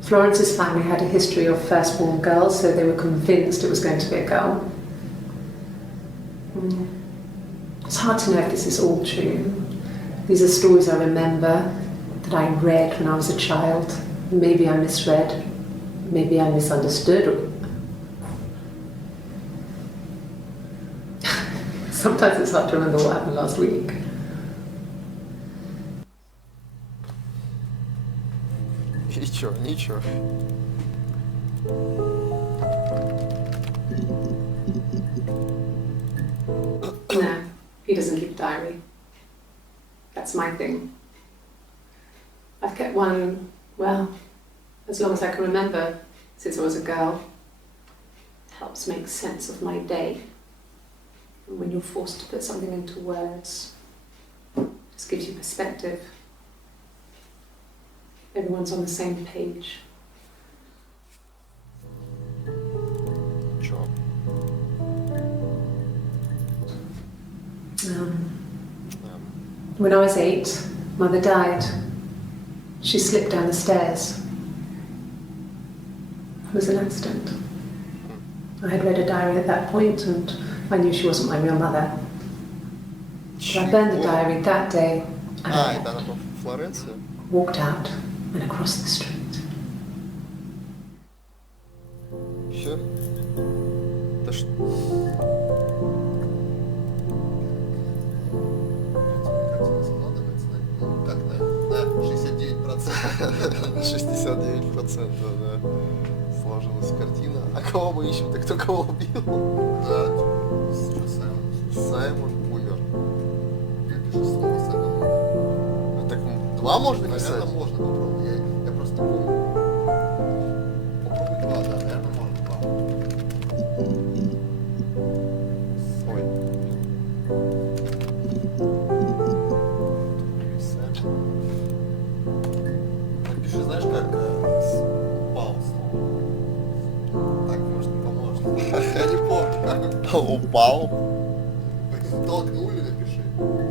Florence's family had a history of firstborn girls, so they were convinced it was going to be a girl. It's hard to know if this is all true. These are stories I remember that I read when I was a child. Maybe I misread, maybe I misunderstood. Sometimes it's hard to remember what happened last week. Ничего. No, he doesn't keep a diary. That's my thing. I've kept one, well, as long as I can remember, since I was a girl. It helps make sense of my day. And when you're forced to put something into words, it just gives you perspective. Everyone's on the same page. Чё? When I was 8, Mother died. She slipped down the stairs. It was an accident. I had read a diary at that point and I knew she wasn't my real mother. So I burned the diary that day and I это она по Флоренции? walked out and across the street. Всё? Да что? Так, на 69%. 69%, да. Сложилась картина. А кого мы ищем? Так кто кого убил? Да. Что, Саймон? Саймон умер. Я пишу слово Саймон. А так два можно писать? Наверное, можно попробовать. Я просто не помню. Попробуй два, да, наверное, можно два. Ой. Напиши, знаешь, как упал слово. Так, может, не поможет. Я не помню, как Упал? толкнули, напиши.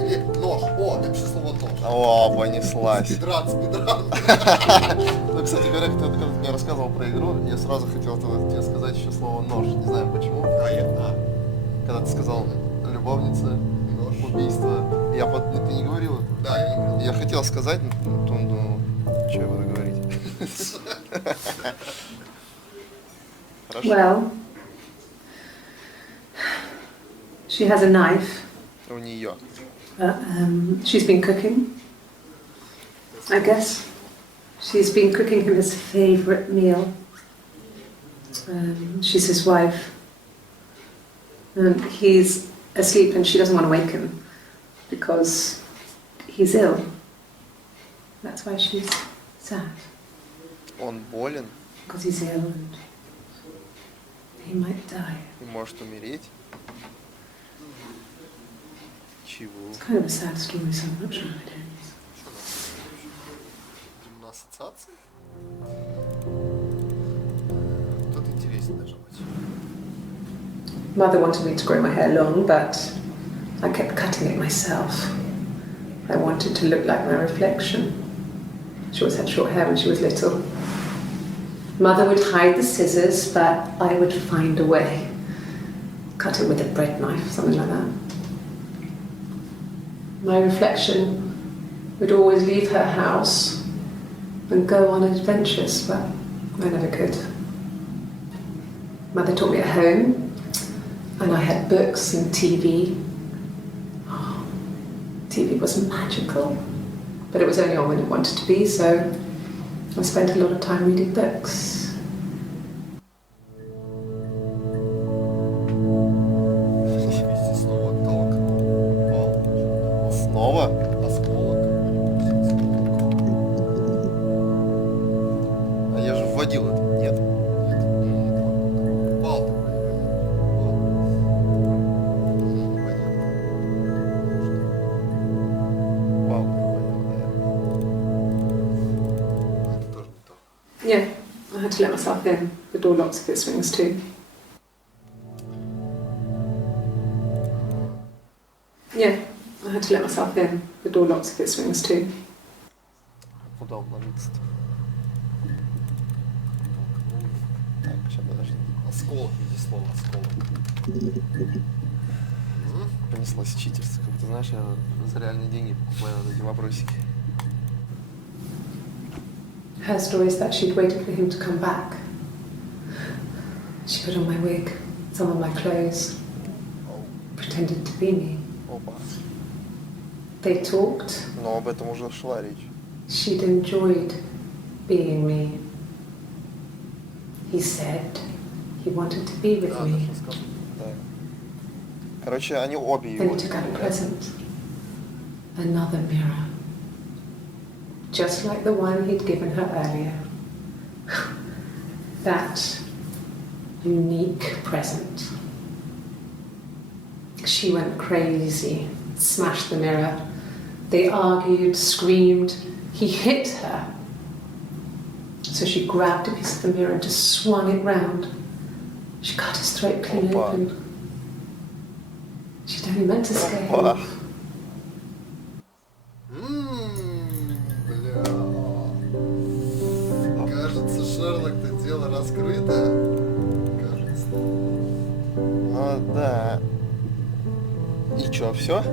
Или нож. О, напиши слово нож. О, понеслась. Спидран. Ну, кстати говоря, когда ты мне рассказывал про игру, я сразу хотел тебе сказать еще слово нож. Не знаю почему. Когда ты сказал любовница, Нож. убийство. Ты не говорил это? Да, я не говорил. Я хотел сказать, но потом думал, что я буду говорить. Хорошо. Well, she has a knife. У нее. She's been cooking, I guess. She's been cooking him his favourite meal. She's his wife. And he's asleep and she doesn't want to wake him because he's ill. That's why she's sad. Он болен Because he's ill and he might die. и может умереть. Чего? It's kind of a sad story, so I'm not sure how it ends. На ассоциации? Тут интереснее должно быть. Mother wanted me to grow my hair long, but I kept cutting it myself. I wanted to look like my reflection. She always had short hair when she was little. Mother would hide the scissors, but I would find a way. Cut it with a bread knife, something like that. My reflection would always leave her house and go on adventures, but I never could. Mother taught me at home, and I had books and TV. Oh, TV was magical, but it was only on when it wanted to be, so I spent a lot of time reading books. Снова толк. Упал. Снова? Осколок. А я же вводил это. Нет? Упал такой. Упал. Это тоже не то. Yeah, had to let myself in. The door locks if it swings too. Yeah, I had to let myself in. The door locks if it swings too. Удобно микс. Так, сейчас подожди. Осколок, иди слово осколок. Понеслась читерство, как ты знаешь, я за реальные деньги покупаю вот эти вопросики. Her story is that she'd waited for him to come back. She put on my wig, some of my clothes, pretended to be me. Опа. They talked. Но об этом уже шла речь. She'd enjoyed being me. He said he wanted to be with me. Да. Короче, они обе Then его. he took out a present. Another mirror. Just like the one he'd given her earlier. That unique present. She went crazy, smashed the mirror. They argued, screamed. He hit her. So she grabbed a piece of the mirror and just swung it round. She cut his throat clean open. She'd only meant to scare him. Бля. Кажется, Шерлок-то дело раскрыто. Кажется. Ну да. И чё, все?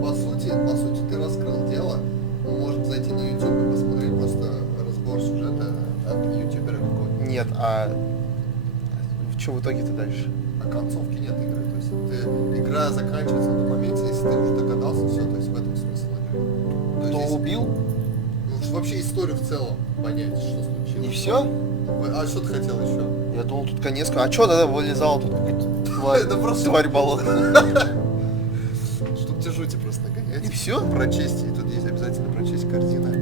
По сути, ты раскрыл дело. Мы можем зайти на YouTube и посмотреть просто разбор сюжета от ютубера какого-то. Нет, а что в итоге-то дальше? А концовки нет игры. То есть игра заканчивается на том моменте, если ты уже догадался, все, то есть в этом смысл игры. То Кто есть, убил? ну, вообще историю в целом понять, что случилось. И все? А что ты хотел еще? Я думал, тут конец. А чё тогда вылезал тут какая-то Это просто тварь болотная? Чтоб те жути просто нагонять. И все? Прочесть, и тут есть обязательно прочесть картина.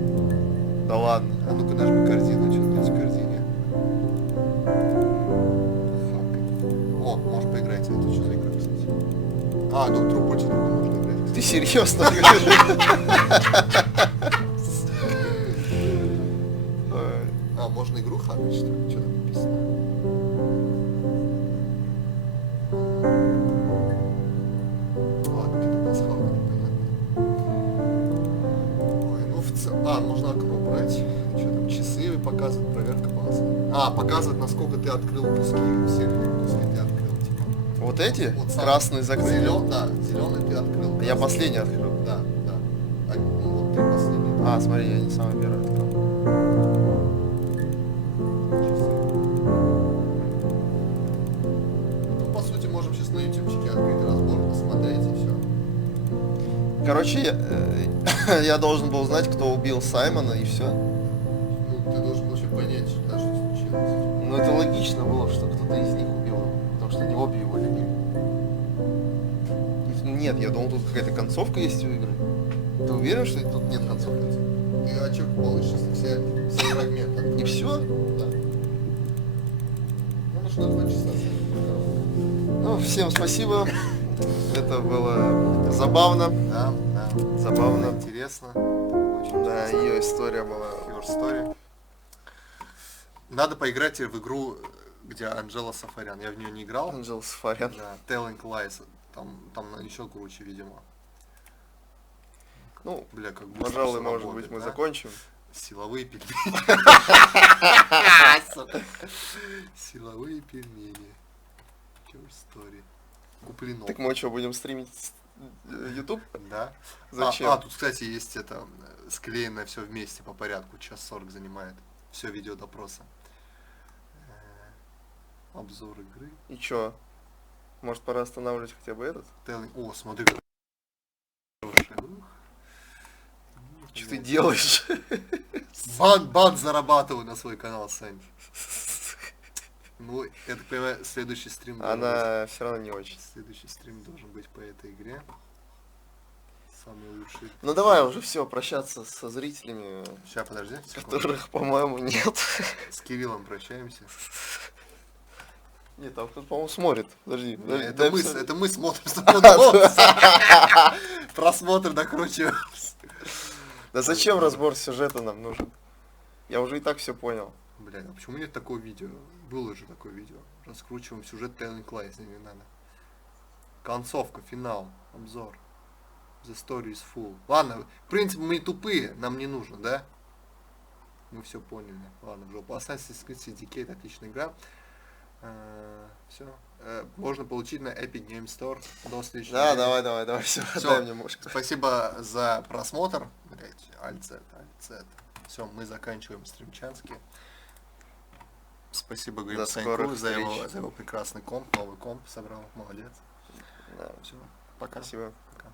Да ладно. А ну-ка нажми картину, что тут есть в картине. Фак. О, можешь поиграть, это что за игра, кстати? А, доктор Путин можно играть. Ты серьезно? А, можно игру хакать, что ли? Что там написано? Ладно, какие-то пасхалки непонятные. Ой, ну в целом... А, можно окно брать. Что там, часы показывают, проверка базы. А, показывает, насколько ты открыл куски. Все куски ты открыл, типа. Вот эти? Вот сам Красный закрыли? Да, зеленый ты открыл. Я последний открыл. Да. А, ну вот ты последний. А, смотри, я не самый первый открыл. Ну, по сути, можем сейчас на ютубчике открыть разбор, посмотреть и все. Короче, я должен был знать, кто убил Саймона, и все. Ну, ты должен вообще понять, что случилось. Ну, это логично было, что кто-то из них убил его, потому что они обе его любили. Нет, я думал, тут какая-то концовка есть у игры. Ты уверен, что тут нет концовки? И очок получишь, все фрагменты. И все? Да. Ну, нужно 2 часа. Ну, всем спасибо. Это было забавно. Да. Забавно. Интересно. Очень, да, ее история была. Your story. Надо поиграть в игру, где Анжела Сафарян. Я в нее не играл. Анжела Сафарян. Да, Telling Lies. Там еще круче, видимо. Ну, бля, как быстро пожалуй, всё может работает, быть, мы да? закончим. Силовые пельмени. Силовые пельмени. Your story. Куплено. Так мы что, будем стримить YouTube? Да. Зачем? Тут, кстати, есть это склеенное все вместе по порядку. Час 40 занимает. Все видео допроса. Обзор игры. И чё? Может, пора останавливать хотя бы этот? О, смотри, как хороший. Что ты делаешь? Бан зарабатываю на свой канал, Сань. Ну, я так понимаю, следующий стрим должен Она все равно не очень. быть. Следующий стрим должен быть по этой игре. Самый лучший. Ну давай уже все, прощаться со зрителями, Сейчас, подожди. секунду. которых, по-моему, нет. С Кириллом прощаемся. Нет, там кто-то, по-моему, смотрит. Подожди. Это мы смотрим. Просмотр накручиваем. Да зачем разбор сюжета нам нужен? Я уже и так все понял. Блядь, а почему нет такого видео? Было же такое видео. Раскручиваем сюжет Telling Lies, не надо. Концовка, финал, обзор. The story is full. Ладно, в принципе, мы тупые, нам не нужно, да? Мы все поняли. Ладно, в жопу. Assassin's Creed Syndicate, отличная игра. Все. Можно получить на Epic Game Store до следующего. Да, давай, все, дай мне мушку. Спасибо за просмотр. Блять, альцет. Все, мы заканчиваем стримчанский. Спасибо, говорим, Саньку за его прекрасный комп, новый комп собрал. Молодец. Да. Все, пока. Спасибо. Пока.